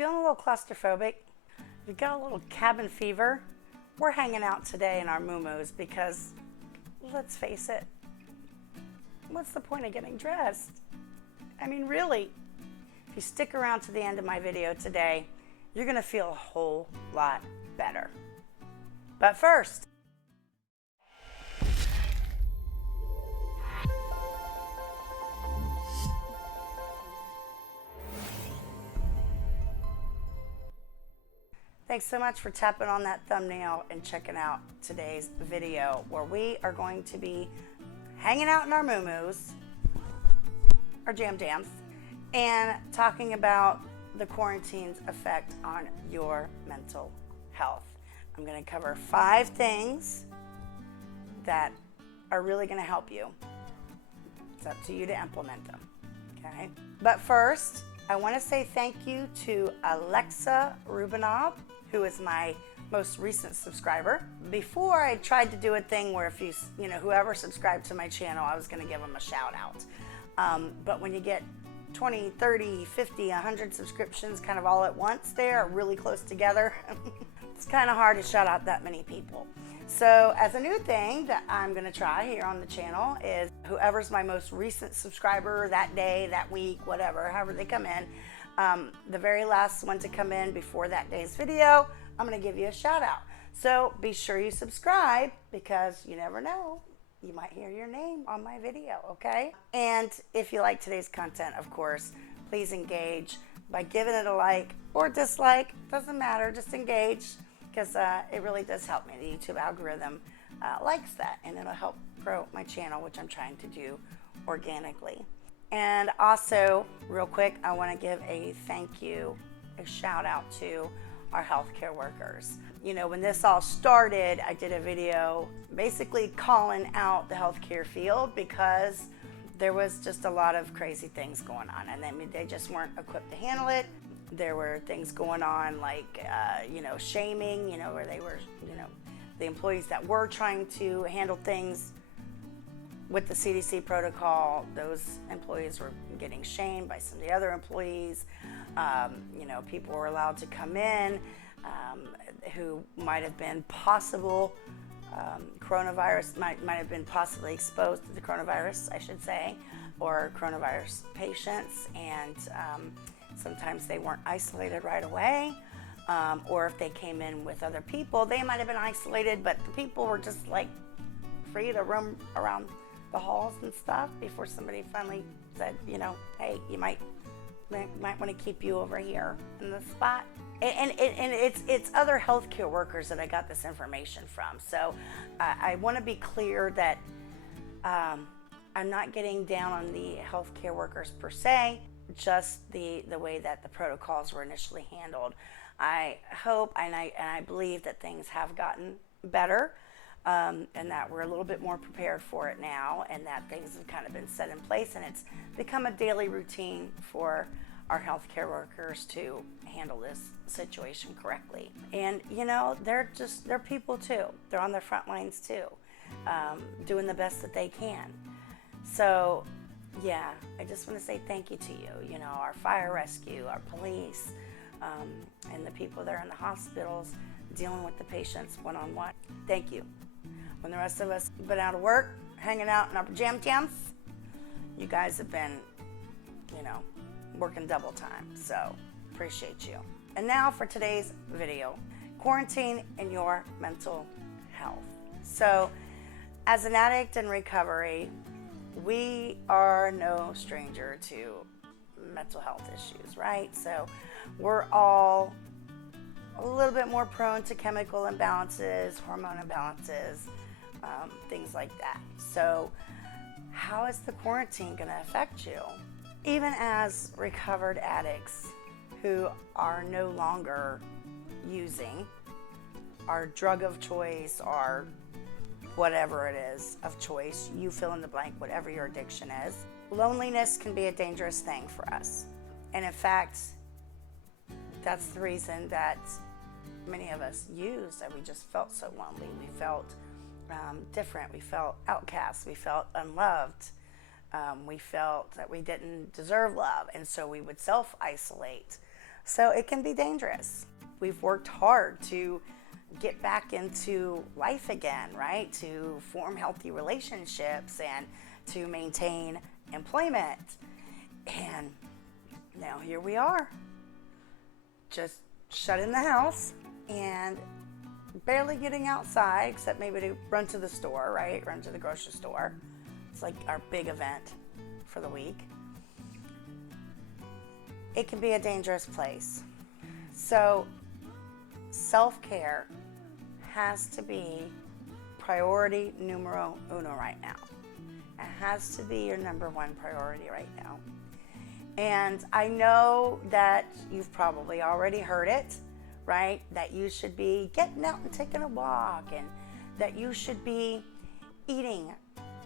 feeling a little claustrophobic, you've got a little cabin fever, we're hanging out today in our moo-moos because, let's face it, what's the point of getting dressed? I mean, really, if you stick around to the end of my video today, you're gonna feel a whole lot better. But first, thanks so much for tapping on that thumbnail and checking out today's video where we are going to be hanging out in our moo-moos, our jams, and talking about the quarantine's effect on your mental health. I'm going to cover 5 things that are really going to help you. It's up to you to implement them, okay? But first, I want to say thank you to Alexa Rubinov, who is my most recent subscriber. Before, I tried to do a thing where if whoever subscribed to my channel, I was going to give them a shout out. But when you get 20, 30, 50, 100 subscriptions kind of all at once there, really close together, it's kind of hard to shout out that many people. So as a new thing that I'm going to try here on the channel is whoever's my most recent subscriber that day, that week, whatever, however they come in, the very last one to come in before that day's video, I'm going to give you a shout out. So be sure you subscribe because you never know, you might hear your name on my video, okay? And if you like today's content, of course, please engage by giving it a like or dislike, doesn't matter, just engage, because it really does help me. The YouTube algorithm likes that, and it'll help grow my channel, which I'm trying to do organically. And also, real quick, I want to give a thank you, a shout out to our healthcare workers. You know, when this all started, I did a video basically calling out the healthcare field because there was just a lot of crazy things going on, and they just weren't equipped to handle it. There were things going on like, shaming, where they were, the employees that were trying to handle things with the CDC protocol, those employees were getting shamed by some of the other employees. People were allowed to come in who might have been possible coronavirus, might have been possibly exposed to the coronavirus, I should say, or coronavirus patients, and sometimes they weren't isolated right away, or if they came in with other people, they might have been isolated, but the people were just like free to roam around the halls and stuff before somebody finally said, hey, you might want to keep you over here in the spot. And it's other healthcare workers that I got this information from. So I want to be clear that I'm not getting down on the healthcare workers per se, just the way that the protocols were initially handled. I hope and I believe that things have gotten better, and that we're a little bit more prepared for it now, and that things have kind of been set in place, and it's become a daily routine for our healthcare workers to handle this situation correctly. And they're people too. They're on their front lines too, doing the best that they can. So yeah, I just want to say thank you to you, our fire rescue, our police, and the people that are in the hospitals dealing with the patients one-on-one. Thank you. When the rest of us have been out of work, hanging out in our jams, you guys have been, working double time. So appreciate you. And now for today's video, quarantine and your mental health. So as an addict in recovery, we are no stranger to mental health issues, right? So we're all a little bit more prone to chemical imbalances, hormone imbalances, things like that. So how is the quarantine going to affect you? Even as recovered addicts who are no longer using our drug of choice or whatever it is of choice, you fill in the blank, whatever your addiction is, loneliness can be a dangerous thing for us. And in fact, that's the reason that many of us used, that we just felt so lonely. We felt different. We felt outcast. We felt unloved. We felt that we didn't deserve love, and so we would self-isolate. So it can be dangerous. We've worked hard to get back into life again, right? To form healthy relationships and to maintain employment. And now here we are, just shut in the house and barely getting outside, except maybe to run to the store, right? Run to the grocery store. It's like our big event for the week. It can be a dangerous place. So self-care has to be priority numero uno right now. It has to be your number one priority right now. And I know that you've probably already heard it, right? That you should be getting out and taking a walk, and that you should be eating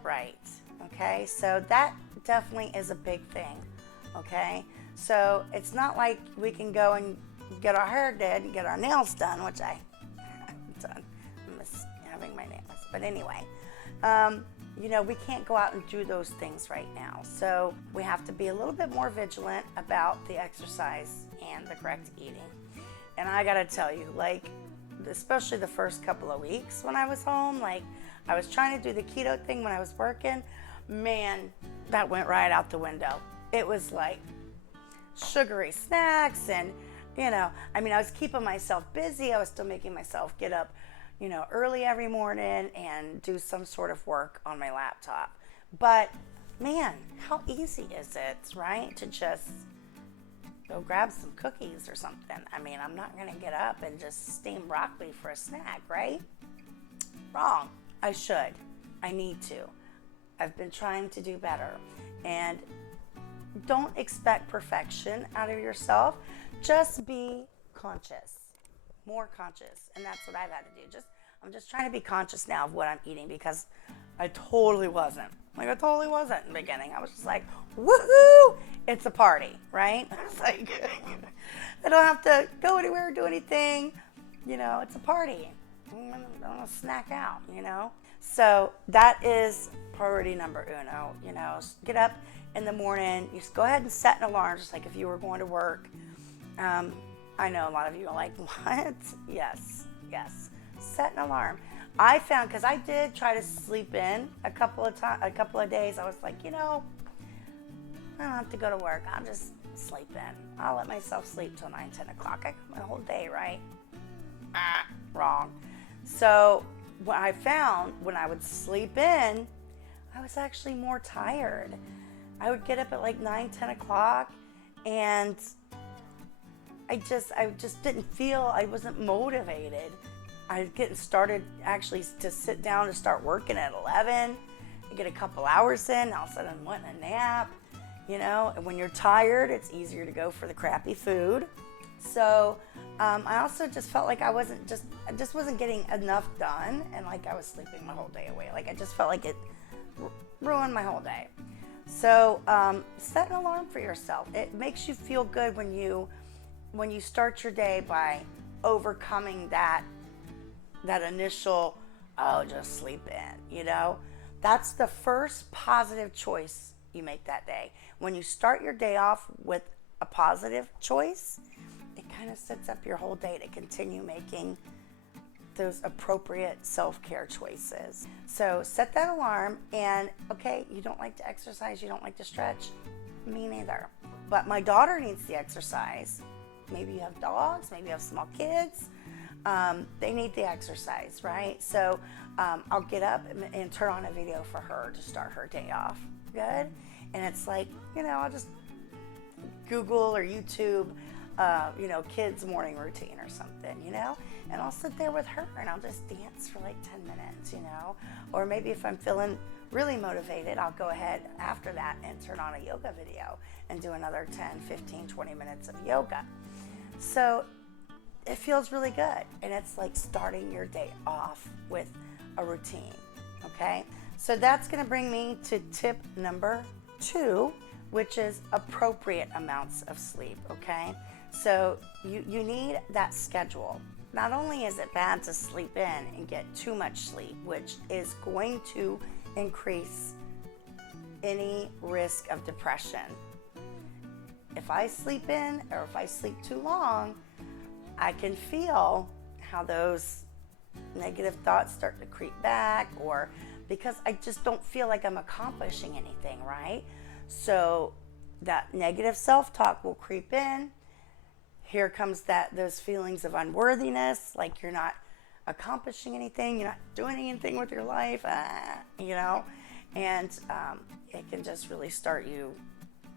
right, okay? So that definitely is a big thing, okay? So it's not like we can go and get our hair did and get our nails done, which I haven't done. I miss having my nails. But anyway, we can't go out and do those things right now. So we have to be a little bit more vigilant about the exercise and the correct eating. And I gotta tell you, especially the first couple of weeks when I was home, I was trying to do the keto thing when I was working, man, that went right out the window. It was like sugary snacks and, I was keeping myself busy. I was still making myself get up, early every morning and do some sort of work on my laptop. But man, how easy is it, right? To just go grab some cookies or something. I'm not gonna get up and just steam broccoli for a snack, right? Wrong. I should. I need to. I've been trying to do better. And don't expect perfection out of yourself. Just be conscious, more conscious. And that's what I've had to do. I'm just trying to be conscious now of what I'm eating, because I totally wasn't. I totally wasn't in the beginning. I was just like, woohoo, it's a party, right? It's like, I don't have to go anywhere or do anything. It's a party. I don't want to snack out, So that is priority number uno. Get up in the morning. You just go ahead and set an alarm, just like if you were going to work. I know a lot of you are like, what? Yes. Set an alarm. I found, because I did try to sleep in a couple of days, I was like, I don't have to go to work. I'll just sleep in. I'll let myself sleep till 9, 10 o'clock. I got my whole day, right? Wrong. So what I found, when I would sleep in, I was actually more tired. I would get up at like 9, 10 o'clock, and I just didn't feel, I wasn't motivated. I was getting started actually to sit down to start working at 11. I get a couple hours in, all of a sudden I'm wanting a nap, and when you're tired, it's easier to go for the crappy food. So I also just felt like I just wasn't getting enough done, and like I was sleeping my whole day away. Like I just felt like it ruined my whole day. So set an alarm for yourself. It makes you feel good when you start your day by overcoming that initial, just sleep in, That's the first positive choice you make that day. When you start your day off with a positive choice, it kind of sets up your whole day to continue making those appropriate self-care choices. So set that alarm, and okay, you don't like to exercise, you don't like to stretch, me neither. But my daughter needs the exercise. Maybe you have dogs, maybe you have small kids. They need the exercise, right? So I'll get up and turn on a video for her to start her day off. Good? And it's like, I'll just Google or YouTube, kids morning routine or something, and I'll sit there with her and I'll just dance for like 10 minutes, or maybe if I'm feeling really motivated, I'll go ahead after that and turn on a yoga video and do another 10, 15, 20 minutes of yoga. So it feels really good, and it's like starting your day off with a routine, okay? So that's gonna bring me to tip number 2, which is appropriate amounts of sleep, okay? So you need that schedule. Not only is it bad to sleep in and get too much sleep, which is going to increase any risk of depression, if I sleep in or if I sleep too long, I can feel how those negative thoughts start to creep back, or because I just don't feel like I'm accomplishing anything, right? So that negative self-talk will creep in. Here comes those feelings of unworthiness, like you're not accomplishing anything, you're not doing anything with your life, and it can just really start you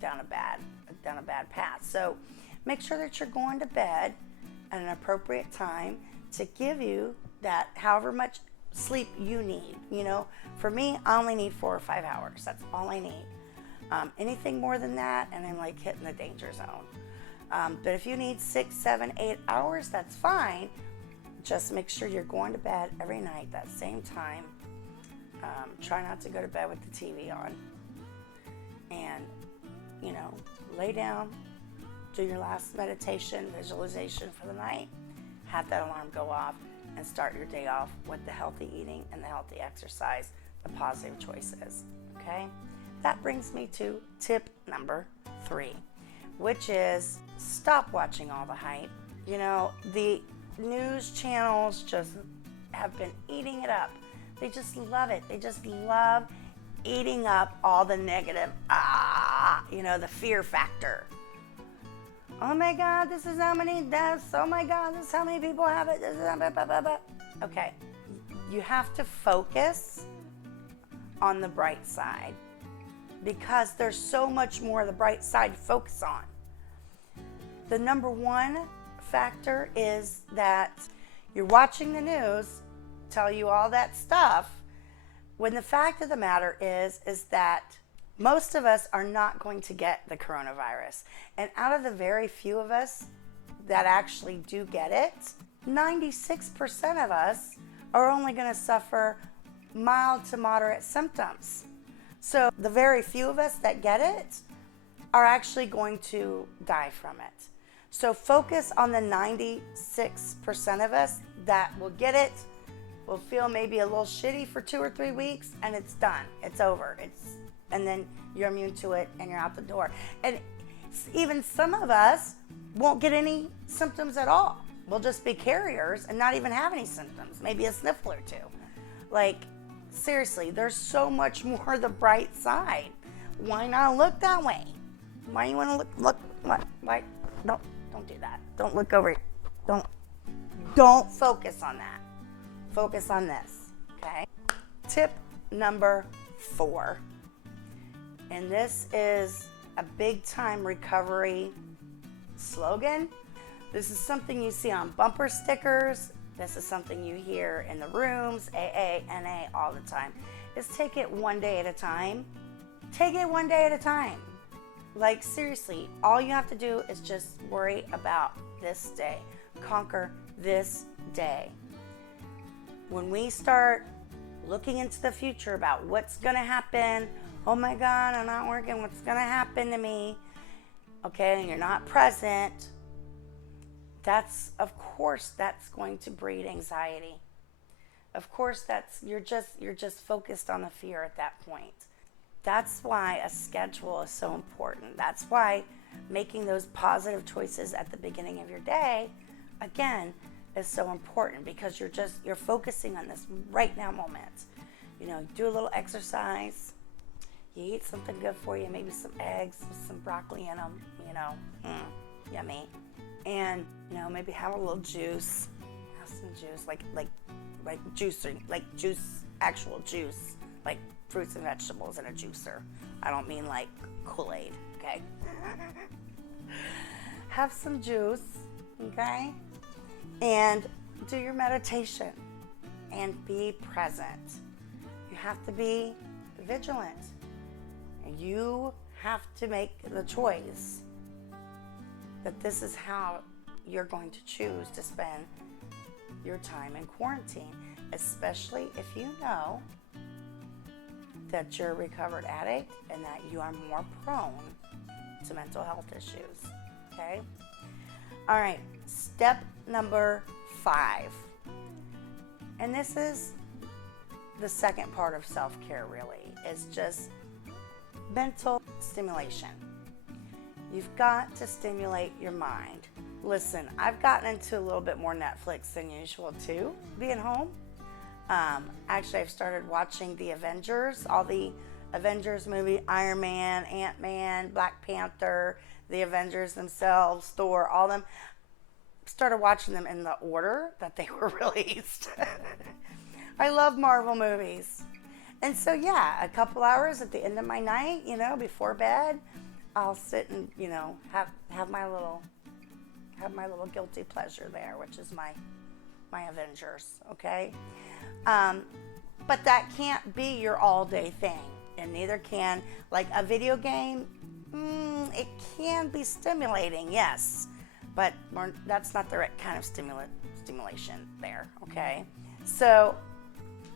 down a bad path. So make sure that you're going to bed at an appropriate time to give you that however much sleep you need. For me, I only need 4 or 5 hours. That's all I need. Anything more than that, and I'm like hitting the danger zone. But if you need 6, 7, 8 hours, that's fine. Just make sure you're going to bed every night that same time. Try not to go to bed with the TV on. And, lay down, do your last meditation, visualization for the night, have that alarm go off, and start your day off with the healthy eating and the healthy exercise, the positive choices, okay? That brings me to tip number 3, which is stop watching all the hype. The news channels just have been eating it up. They just love it. They just love eating up all the negative, the fear factor. Oh my God, this is how many deaths. Oh my God, this is how many people have it. This is blah, blah, blah, blah. Okay, you have to focus on the bright side, because there's so much more of the bright side to focus on. The number one factor is that you're watching the news tell you all that stuff, when the fact of the matter is that most of us are not going to get the coronavirus. And out of the very few of us that actually do get it, 96% of us are only going to suffer mild to moderate symptoms. So the very few of us that get it are actually going to die from it. So focus on the 96% of us that will get it, will feel maybe a little shitty for 2 or 3 weeks, and it's done. It's over. And then you're immune to it and you're out the door. And even some of us won't get any symptoms at all. We'll just be carriers and not even have any symptoms, maybe a sniffle or 2. Like, seriously, there's so much more the bright side. Why not look that way? Why you want to look why? Don't do that. Don't look over. Don't focus on that. Focus on this, okay? Tip number 4. And this is a big time recovery slogan. This is something you see on bumper stickers. This is something you hear in the rooms, AA, NA, all the time. Is take it one day at a time. Take it one day at a time. Like, seriously, all you have to do is just worry about this day. Conquer this day. When we start looking into the future about what's going to happen, oh my God, I'm not working, what's going to happen to me? Okay, and you're not present. Of course that's going to breed anxiety. Of course you're just focused on the fear at that point. That's why a schedule is so important. That's why making those positive choices at the beginning of your day, again, is so important, because you're focusing on this right now moment. You do a little exercise, you eat something good for you, maybe some eggs with some broccoli in them, yummy. And, maybe have a little juice. Have some juice, like juicing, like juice, actual juice, like fruits and vegetables in a juicer. I don't mean like Kool-Aid, okay? Have some juice, okay? And do your meditation and be present. You have to be vigilant. You have to make the choice that this is how you're going to choose to spend your time in quarantine, especially if you know that you're a recovered addict and that you are more prone to mental health issues, okay? All right, step number 5. And this is the second part of self-care, really, is just mental stimulation. You've got to stimulate your mind. Listen, I've gotten into a little bit more Netflix than usual too, being home. Actually, I've started watching the Avengers, all the Avengers movie, Iron Man, Ant-Man, Black Panther, the Avengers themselves, Thor, all of them. Started watching them in the order that they were released. I love Marvel movies. And so, yeah, a couple hours at the end of my night, before bed, I'll sit and, have my little guilty pleasure there, which is my Avengers, okay? But that can't be your all-day thing, and neither can, like, a video game. It can be stimulating, yes, but that's not the right kind of stimulation there, okay? So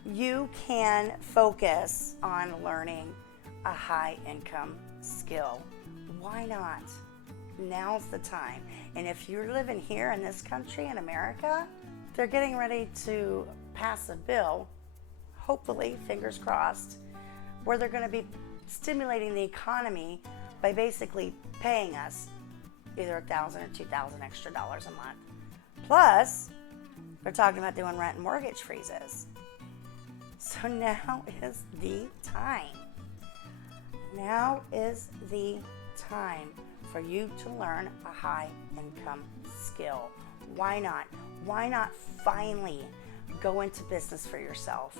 you can focus on learning a high-income skill. Why not? Now's the time. And if you're living here in this country, in America, they're getting ready to pass a bill, hopefully, fingers crossed, where they're going to be stimulating the economy by basically paying us either $1,000 or $2,000 extra dollars a month. Plus, they're talking about doing rent and mortgage freezes. So now is the time. Now is the time for you to learn a high income skill. Why not? Why not finally go into business for yourself?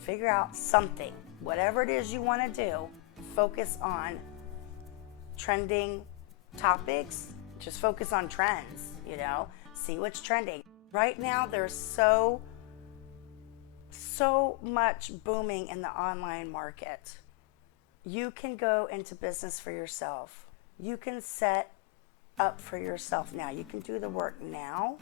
Figure out something, whatever it is you want to do. Focus on trending topics. Just focus on trends, see what's trending. Right now, there's so much booming in the online market. You can go into business for yourself. You can set up for yourself now. You can do the work now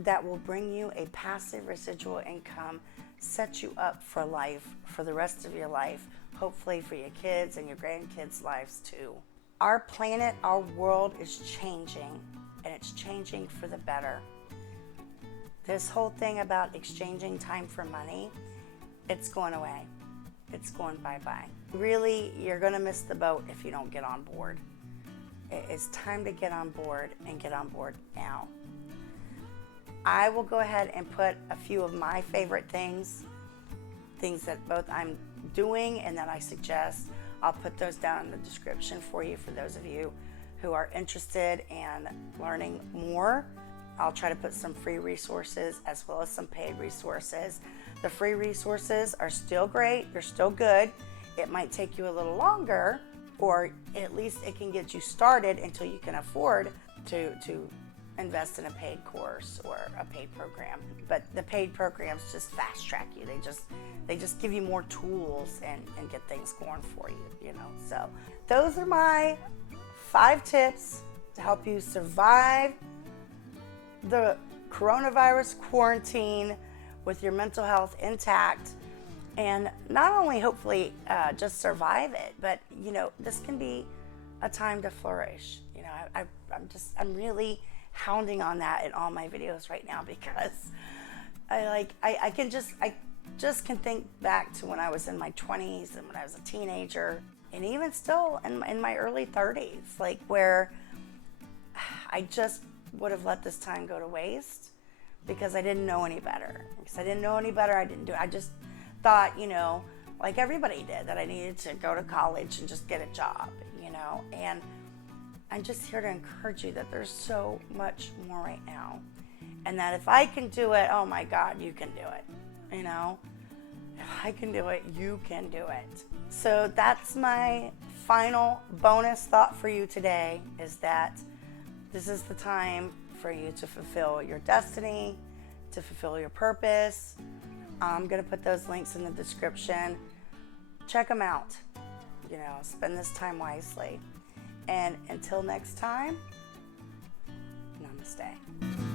that will bring you a passive residual income, set you up for life, for the rest of your life, hopefully for your kids and your grandkids' lives too. Our planet, our world is changing, and it's changing for the better. This whole thing about exchanging time for money, it's going away. It's going bye-bye. Really, you're going to miss the boat if you don't get on board. It's time to get on board, and get on board now. I will go ahead and put a few of my favorite things that both I'm doing and that I suggest. I'll put those down in the description for you, for those of you who are interested in learning more. I'll try to put some free resources as well as some paid resources. The free resources are still great. They're still good. It might take you a little longer, or at least it can get you started until you can afford to invest in a paid course or a paid program. But the paid programs just fast track you. They just give you more tools and get things going for you, So those are my 5 tips to help you survive the coronavirus quarantine with your mental health intact, and not only hopefully just survive it, but this can be a time to flourish. I'm really hounding on that in all my videos right now, because I just can think back to when I was in my 20s and when I was a teenager, and even still in my early 30s, where I just would have let this time go to waste because I didn't know any better. I just thought, like everybody did, that I needed to go to college and just get a job, and I'm just here to encourage you that there's so much more right now, and that if I can do it, oh my God, you can do it. If I can do it, you can do it. So that's my final bonus thought for you today, is that this is the time for you to fulfill your destiny, to fulfill your purpose. I'm going to put those links in the description. Check them out. Spend this time wisely. And until next time, namaste.